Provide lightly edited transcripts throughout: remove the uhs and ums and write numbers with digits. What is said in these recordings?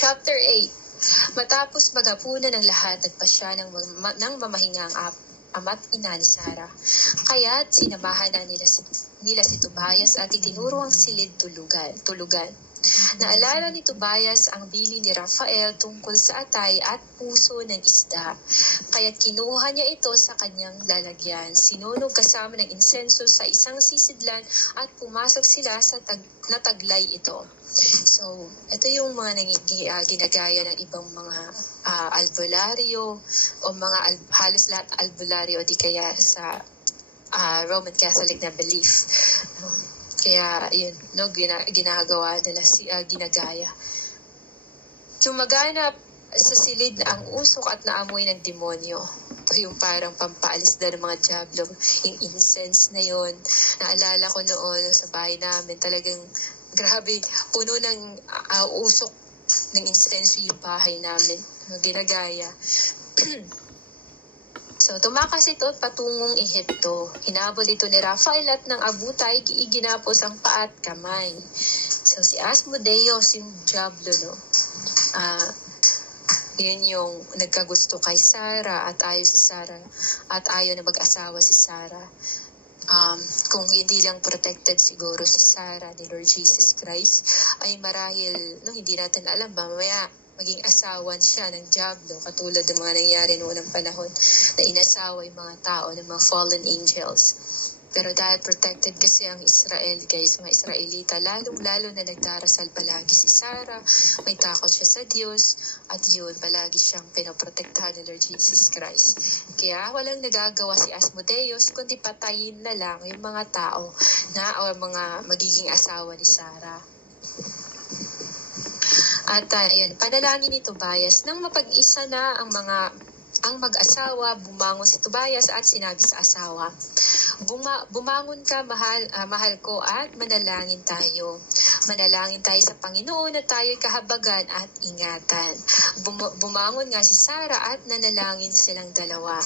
Chapter 8. Matapos maghapunan ng lahat, nagpasya ng mamahingang ama't ina ni Sarah. Kaya't sinamahan na nila si Tobias at itinuro ang silid tulugan. Naalala ni Tobias ang bili ni Rafael tungkol sa atay at puso ng isda. Kaya kinuha niya ito sa kanyang lalagyan. Sinunog kasama ng insenso sa isang sisidlan at pumasok sila sa nataglay ito. So, ito yung mga ginagaya ng ibang mga albularyo o mga halos lahat albularyo o di kaya sa Roman Catholic na belief. Kaya, yun, no, ginagawa nila, ginagaya. Sumaganap sa silid ang usok at naamoy ng demonyo. Ito yung parang pampaalis na ng mga diablo. Yung incense na yun. Naalala ko noon sa bahay namin, talagang grabe, puno ng usok ng incense yung bahay namin. Ginagaya. So, tumakas ito patungong Ehipto. Hinabol ito ni Rafael at ng abutay, iginapos ang paa at kamay. So, si Asmodeus, yung diablo, no? Yun yung nagkagusto kay Sarah at ayaw na mag-asawa si Sarah. Kung hindi lang protected siguro si Sarah ni Lord Jesus Christ, ay marahil, no, hindi natin alam, mamaya maging asawan siya ng diablo, katulad ng mga nangyari noong panahon na inasawa yung mga tao ng mga fallen angels. Pero dahil protected kasi ang Israel, guys, mga Israelita, lalong-lalo na nagdarasal palagi si Sarah, may takot siya sa Diyos, at yun, palagi siyang pinoprotektahan ng Lord Jesus Christ. Kaya walang nagagawa si Asmodeus, kundi patayin na lang yung mga tao o mga magiging asawa ni Sarah. At ayun, panalangin ni Tobias nang mapag-isa na ang mag-asawa, bumangon si Tobias at sinabi sa asawa, bumangon ka, mahal ko, at manalangin tayo. Manalangin tayo sa Panginoon na tayo'y kahabagan at ingatan. Bumangon nga si Sarah at nanalangin silang dalawa.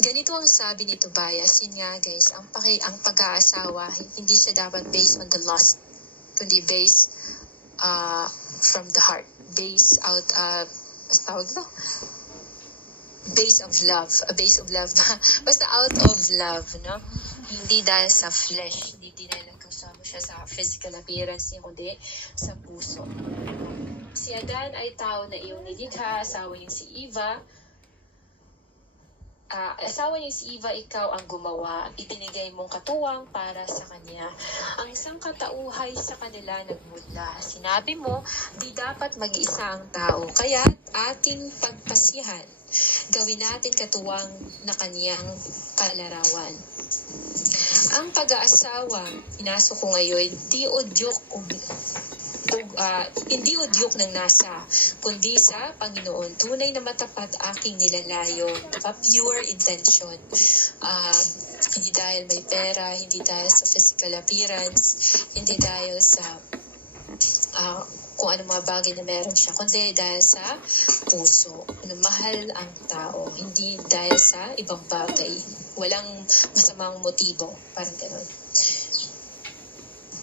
Ganito ang sabi ni Tobias. Yun nga, guys, ang pag-aasawa, hindi siya dapat based on the lust, kundi based from the heart, base of love, basta out of love, no? Hindi dahil sa flesh, hindi dahil nagkasama siya sa physical appearance niya, kundi sa puso. Si Adan ay tao na iyong nilikha, asawa niya si Eva, ikaw ang gumawa, itinigay mong katuwang para sa kanya. Ang isang katauhay sa kanila nagmula. Sinabi mo, di dapat mag-isa ang tao, kaya ating pagpasihan. Gawin natin katuwang na kaniyang kalarawan. Ang pag-aasawa, pinasok ko ngayon, hindi udyok ng nasa, kundi sa Panginoon. Tunay na matapat aking nilalayo, pure intention. Hindi dahil may pera, hindi dahil sa physical appearance, hindi dahil sa kung ano mga bagay na meron siya, kundi dahil sa puso. Mahal ang tao, hindi dahil sa ibang bagay. Walang masamang motibo, parang gano'n.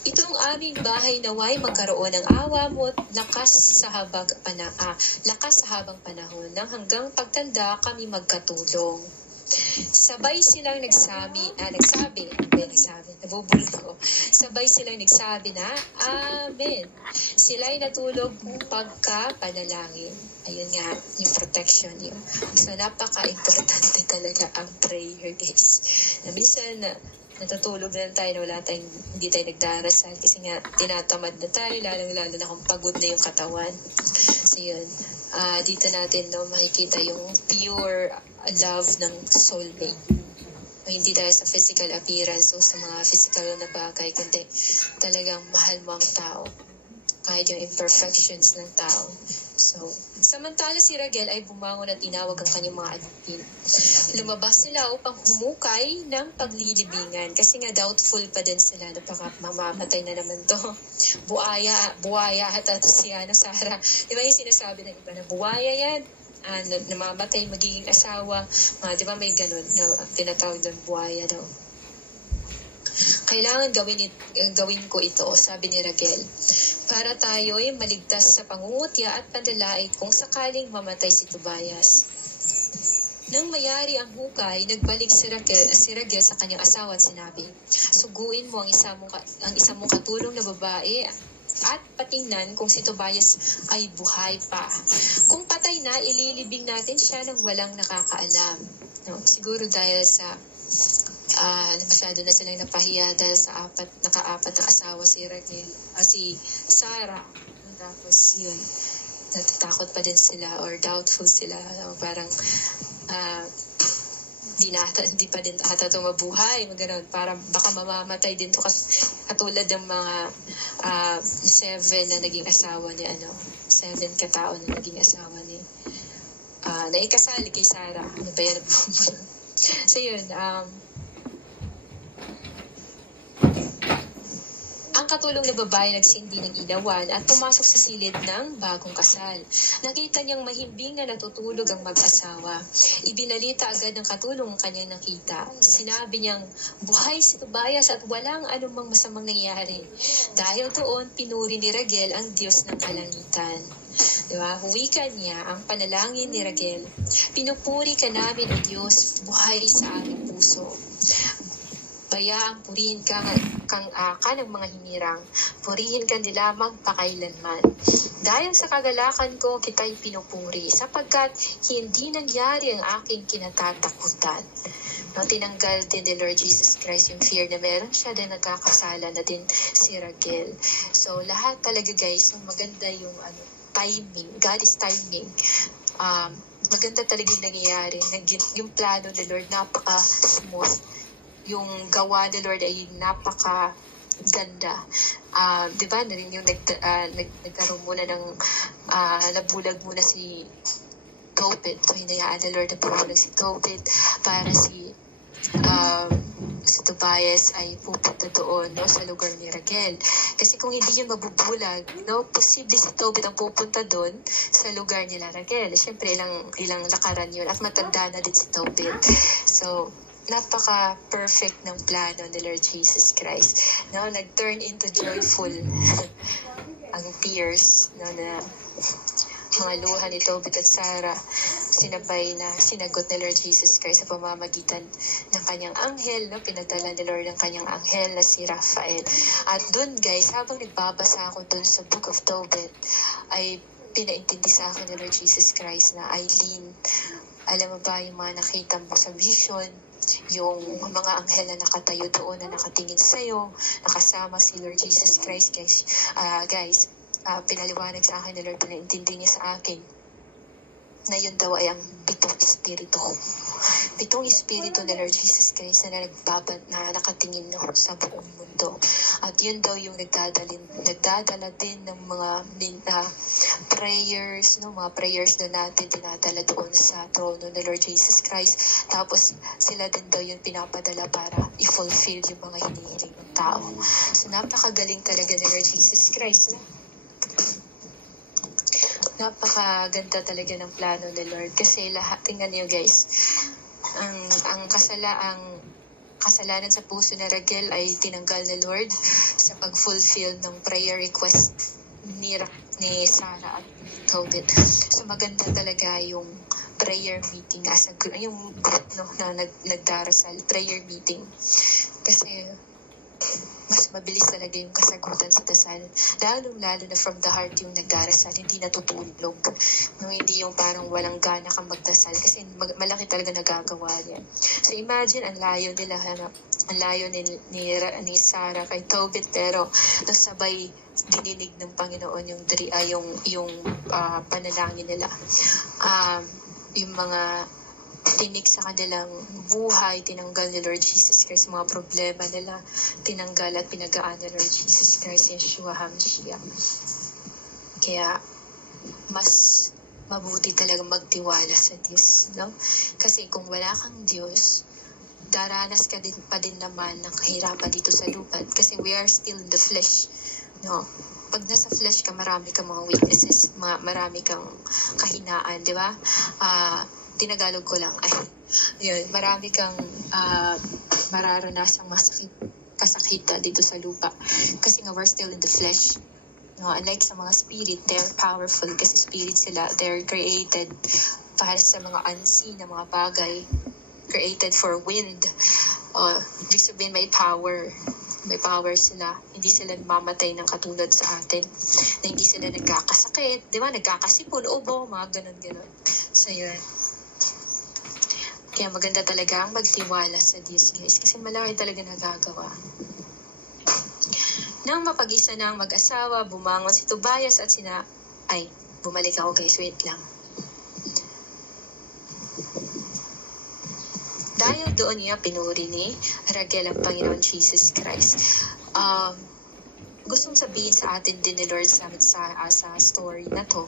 Itong aming bahay naway magkaroon ng awa mo at lakas sa habang panahon nang hanggang pagtanda kami magkatulong. Sabay silang nagsabi, na, Amen. Sila'y natulog pagka-panalangin. Ayun nga, yung protection yun. So, napaka-importante talaga ang prayer, guys. Na minsan, natutulog na tayo na hindi tayo nagdarasal kasi nga tinatamad na tayo, lalong-lalo na kung pagod na yung katawan. So yun, dito natin makikita yung pure love ng soulmate. Hindi dahil sa physical appearance o sa mga physical na bagay, kundi talagang mahal mo ang tao, kahit yung imperfections ng tao. So, samantala si Raguel ay bumangon at tinawag ang kanyang mga alipin. Lumabas sila upang humukay ng paglilibingan kasi nga doubtful pa din sila na baka mamamatay na naman to. Buwaya at si Sarah. Di ba yung sinasabi ng iba na buwaya yan? Namamatay, magiging asawa. Di ba may ganun na tinatawag doon buwaya daw. Kailangan gawin ko ito, sabi ni Raguel. para tayo ay maligtas sa pangungutya at panlalait kung sakaling mamatay si Tobias. Nang mayari ang hukay, nagbalik si Raquel sa kanyang asawa at sinabi, "Suguin mo ang isa mong katulong na babae at patingnan kung si Tobias ay buhay pa. Kung patay na, ililibing natin siya nang walang nakakaalam." No? Siguro dahil sa masyado na silang napahiya dahil sa nakaapat na asawa si Raquel, si Sarah. Tapos yun, natatakot pa din sila or doubtful sila. Parang hindi pa din ata ito mabuhay. Magano'n. Parang baka mamamatay din ito katulad ng mga 7 na naging asawa ni 7 katao na naging asawa ni na ikasal kay Sarah. Ano ba yan? So yun, ang katulong na babae nagsindi ng ilawan at pumasok sa silid ng bagong kasal. Nakita niyang mahimbing na natutulog ang mag-asawa. Ibinalita agad ng katulong ang kanyang nakita. Sinabi niyang buhay si Tobias at walang anumang masamang nangyari. Dahil doon, pinuri ni Raquel ang Diyos ng kalangitan. Diba? Huwikan niya ang panalangin ni Raquel. "Pinupuri ka namin, O Diyos, buhay sa aming puso. Bayaang purihin ka ng mga hinirang, purihin ka nila magpakailanman. Dahil sa kagalakan ko, kita'y pinupuri, sapagkat hindi nangyari ang aking kinatatakutan." No, tinanggal din ni Lord Jesus Christ yung fear na meron siya din nagkakasala na din si Raquel. So, lahat talaga guys, maganda yung timing. God is timing. Maganda talaga yung nangyayari. Yung plano ni Lord, napaka-smooth. Yung gawa ni Lord ay napaka-ganda. Diba? Na rin yung nagkaroon muna ng nabulag muna si Tobit. So, hinayaan ni Lord na pumulag si Tobit para si Tobias ay pupunta doon, no, sa lugar ni Raquel. Kasi kung hindi yun mabubulag, no, posible si Tobit ang pupunta doon sa lugar nila Raquel. Siyempre, ilang lakaran yun. At matanda na din si Tobit. So, napaka-perfect ng plano ni Lord Jesus Christ. No, nag-turn into joyful ang tears, no, na mga luha ni Tobit at Sarah, sinabay na sinagot ni Lord Jesus Christ sa pamamagitan ng kanyang anghel, no? Pinadala ni Lord ang kanyang anghel na si Raphael. At dun guys, habang nagbabasa ako dun sa Book of Tobit, ay pinaintindi sa akin ni Lord Jesus Christ na, "Eileen, alam mo ba yung mga nakita mo sa vision, yung mga anghel na nakatayo doon na nakatingin sa'yo, nakasama si Lord Jesus Christ, guys, pinaliwanag sa akin ni Lord, pinaintindi niya sa akin na yun daw ay ang 7 espiritu. 7 espiritu ni Lord Jesus Christ na nakatingin sa buong mundo. At yun daw yung nagdadala din ng mga prayers, no? Mga prayers na natin dinadala doon sa trono ni Lord Jesus Christ. Tapos sila din daw yung pinapadala para i-fulfill yung mga hinihiling ng tao. So napakagaling talaga ni Lord Jesus Christ, no? Napakaganda talaga ng plano ni Lord. Kasi tingnan niyo guys, ang kasalanan sa puso ni Raquel ay tinanggal ni Lord sa pag-fulfill ng prayer request ni Sarah at Tobit. So maganda talaga yung prayer meeting as a group, yung group, no, na nagdarasal, prayer meeting. Kasi mas mabilis talaga yung kasagutan sa dasal. Lalo na from the heart yung nagdarasal, hindi natutulog. No, hindi yung parang walang gana kang magdasal kasi malaki talaga nagagawa niya. So imagine, ang layo ni Sarah kay Tobit, pero nasabay dininig ng Panginoon yung panalangin nila. Yung mga tinik sa kanilang buhay, tinanggal ni Lord Jesus Christ, mga problema nila, tinanggal at pinagaan ni Lord Jesus Christ, Yeshua HaMashiach. Kaya, mas mabuti talaga magtiwala sa Diyos, no? Kasi kung wala kang Diyos, daranas ka pa din naman ng kahirapan dito sa lupa. Kasi we are still in the flesh, no? Pag nasa flesh ka, marami kang mga weaknesses, marami kang kahinaan, di ba? Tinagalog ko lang, yun, marami kang mararanasang kasakitan dito sa lupa. Kasi nga, we're still in the flesh. No, unlike sa mga spirit, they're powerful kasi spirit sila. They're created para sa mga unseen na mga bagay. Created for wind. Ibig sabihin may power. May power sila. Hindi sila mamatay ng katulad sa atin. Na hindi sila nagkakasakit. Di ba? Nagkakasipon, ubo, mga ganun-ganun. So, yun. Kaya maganda talaga ang magtiwala sa Diyos, guys. Kasi malaki talaga nagagawa. Nang mapag-isa ng mag-asawa, bumangon si Tobias at bumalik ako, guys. Wait lang. Dahil doon niya pinuri ni Raquel ang Panginoon Jesus Christ. Gustong sabihin sa atin din ni Lord sa story na to,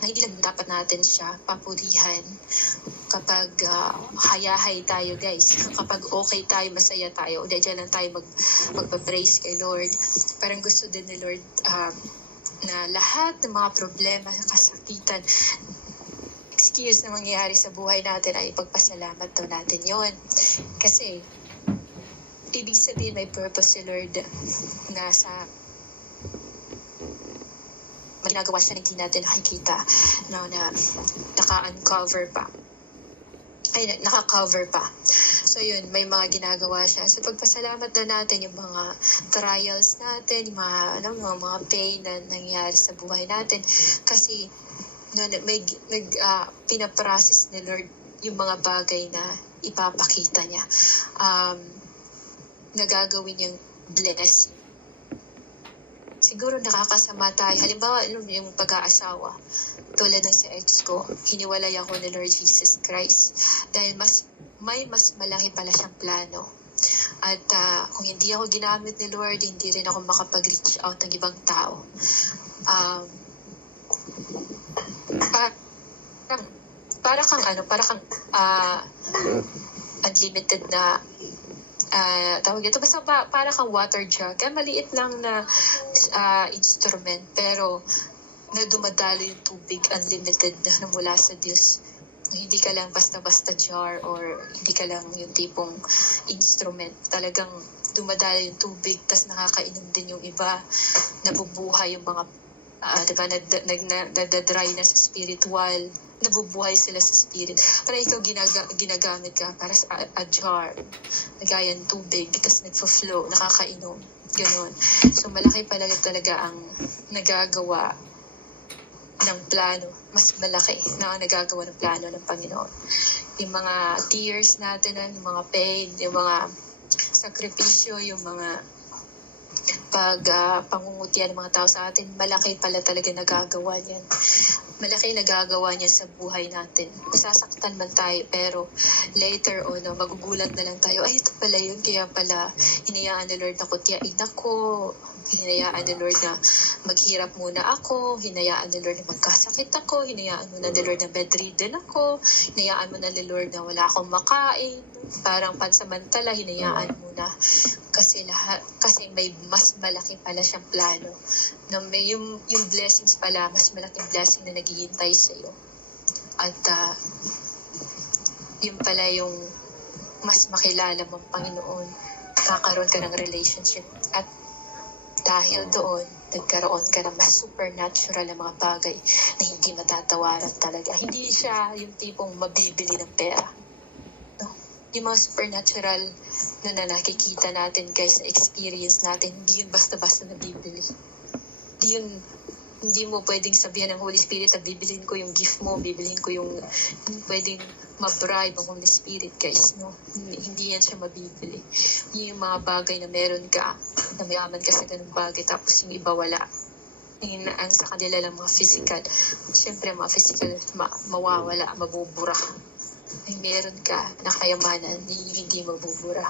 na hindi lang dapat natin siya papurihan kapag hayahay tayo, guys. Kapag okay tayo, masaya tayo, o dyan lang tayo magpa-praise kay Lord. Parang gusto din ni Lord na lahat ng mga problema, kasakitan, excuse na mangyayari sa buhay natin ay ipagpasalamat daw natin yon. Kasi ibig sabihin may purpose si Lord na sa ginagawa siya na hindi natin nakikita, no, na naka-cover pa. So yun, may mga ginagawa siya. So pagpasalamat na natin yung mga trials natin, yung mga pain na nangyayari sa buhay natin. Kasi pinaprocess ni Lord yung mga bagay na ipapakita niya. Nagagawin niyang blessing. Siguro nakakasama tayo. Halimbawa, yung pag-aasawa. Tulad ng sa ex ko, hiniwalay ako ni Lord Jesus Christ. Dahil may mas malaki pala siyang plano. At kung hindi ako ginamit ni Lord, hindi rin ako makapag-reach out ng ibang tao. Para kang unlimited na tawag ito, basta para kang water jug. Kaya maliit lang na instrument, pero na dumadalo yung tubig, unlimited na mula sa Diyos. Hindi ka lang basta-basta jar or hindi ka lang yung tipong instrument. Talagang dumadalo yung tubig, tas nakakainom din yung iba. Nabubuhay yung mga diba, nadadry na sa spiritual, nabubuhay sila sa spirit. Para ikaw ginagamit ka para sa a jar, nagayan tubig, kasi nagfo-flow, nakakainom, gano'n. So malaki pala talaga ang nagagawa ng plano, mas malaki na ang nagagawa ng plano ng Panginoon. Yung mga tears natin, yung mga pain, yung mga sakripisyo, yung mga pangungutya ng mga tao sa atin, malaki pala talaga nagagawa niyan. Malaki nagagawa niya sa buhay natin. Masasaktan man tayo, pero later on, magugulat na lang tayo, ay, ito pala yun, kaya pala hinayaan ni Lord na kutyain ako, hinayaan ni Lord na maghirap muna ako, hinayaan ni Lord na magkasakit ako, hinayaan mo na ni Lord na bedridden ako, hinayaan mo na ni Lord na wala akong makain, parang pansamantala, hinayaan mo na. Kasi may mas malaki pala siyang plano. Na may yung blessings pala, mas malaking blessing na naghihintay sa iyo. At yun pala yung mas makilala mong Panginoon. Kakaroon ka ng relationship. At dahil doon, nagkaroon ka ng mas supernatural na mga bagay na hindi matatawaran talaga. Hindi siya yung tipong mabibili ng pera. No? Yung mga supernatural na nakikita natin, guys, na experience natin, hindi yun basta-basta nabibili. Hindi mo pwedeng sabihan ng Holy Spirit na bibilin ko yung gift mo, bibilin ko yung pwedeng ma-bribe ang Holy Spirit, guys, no? Hindi yan siya mabibili. Yung mga bagay na meron ka, na mayaman ka sa ganung bagay, tapos yung iba wala. Yung ang sa kanila lang mga physical. Siyempre, mga physical, mawawala, mabubura. Ay meron ka na kayamanan, hindi mabubura.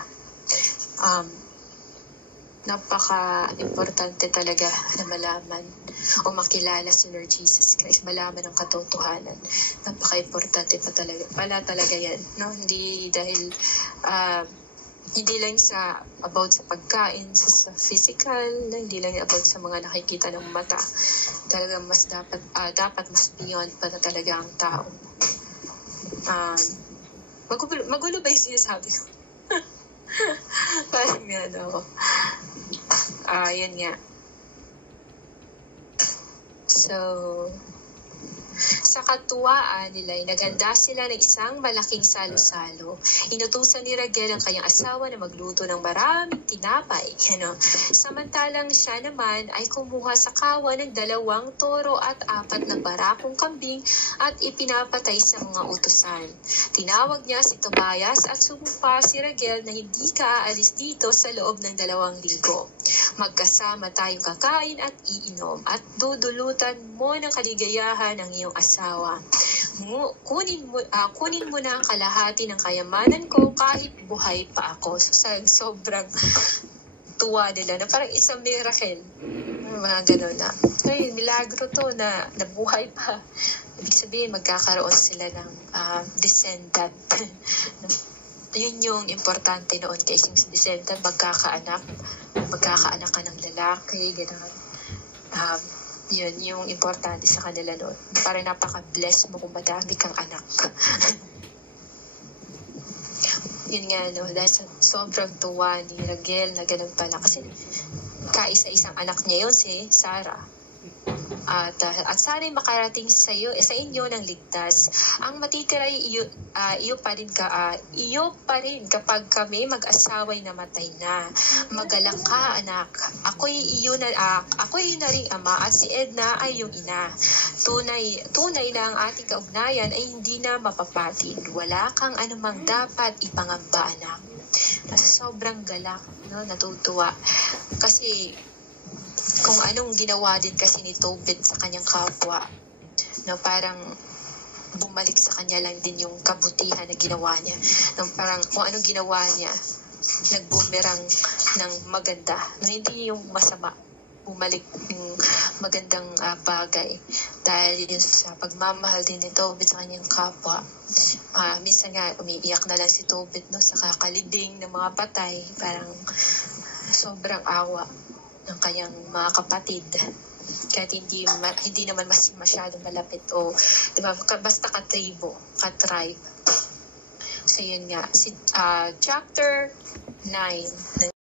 Napaka-importante talaga na malaman o makilala si Lord Jesus Christ, malaman ang katotohanan. Napaka-importante pala talaga yan, no? Hindi dahil hindi lang about sa pagkain, sa physical, hindi lang about sa mga nakikita ng mata. Talaga mas dapat mas beyond pa na talaga ang tao. Magulo ba yung sinasabi ko? Parang yan ako. Yan nga. So, sa katuwaan nila, naganda sila ng isang malaking salo-salo. Inutusan ni Raguel ang kanyang asawa na magluto ng maraming tinapay. Samantalang siya naman ay kumuha sa kawan ng 2 toro at 4 na barakong kambing at ipinapatay sa mga utusan. Tinawag niya si Tobias at sumpa si Raguel na hindi ka aalis dito sa loob ng 2 linggo. Magkasama tayong kakain at iinom at dudulutan mo ng kaligayahan ang iyong asawa. Kunin mo na ang kalahati ng kayamanan ko kahit buhay pa ako. So, sobrang tuwa nila na parang isang miracle. Mga gano'n na. Ay, milagro to na nabuhay pa. Ibig sabihin, magkakaroon sila ng descendant. Yun yung importante noon guys, yung descendant, magkakaanak ka ng lalaki, gano'n. Yun yung importante sa kanila noon. Parang napaka-bless mo kung madami kang anak. Yun nga, no, dahil sobrang tuwa ni Raguel na ganun pala. Kasi kaisa-isang anak niya yun, si Sarah. At sana'y makarating sa inyo ng ligtas. Ang matitira iyo pa rin kapag kami mag-asaway namatay na. Magalak ka, anak. Ako'y iyo na ring ama at si Edna ay yung ina. Tunay na ang ating kaugnayan ay hindi na mapapatid. Wala kang anumang dapat ipangamba, anak. Sobrang galak, no? Natutuwa. Kasi kung anong ginawa din kasi ni Tobit sa kanyang kapwa, no, parang bumalik sa kanya lang din yung kabutihan na ginawa niya. No, parang kung anong ginawa niya, nagbumerang ng maganda. No, hindi yung masama. Bumalik yung magandang bagay. Dahil yun sa pagmamahal din ni Tobit sa kanyang kapwa. Minsan nga, umiiyak na lang si Tobit, no, sa kakalibing ng mga patay. Parang sobrang awa ng kanyang mga kapatid. Kahit hindi naman masyadong malapit o diba, basta ka-tribe. So yun nga, chapter 9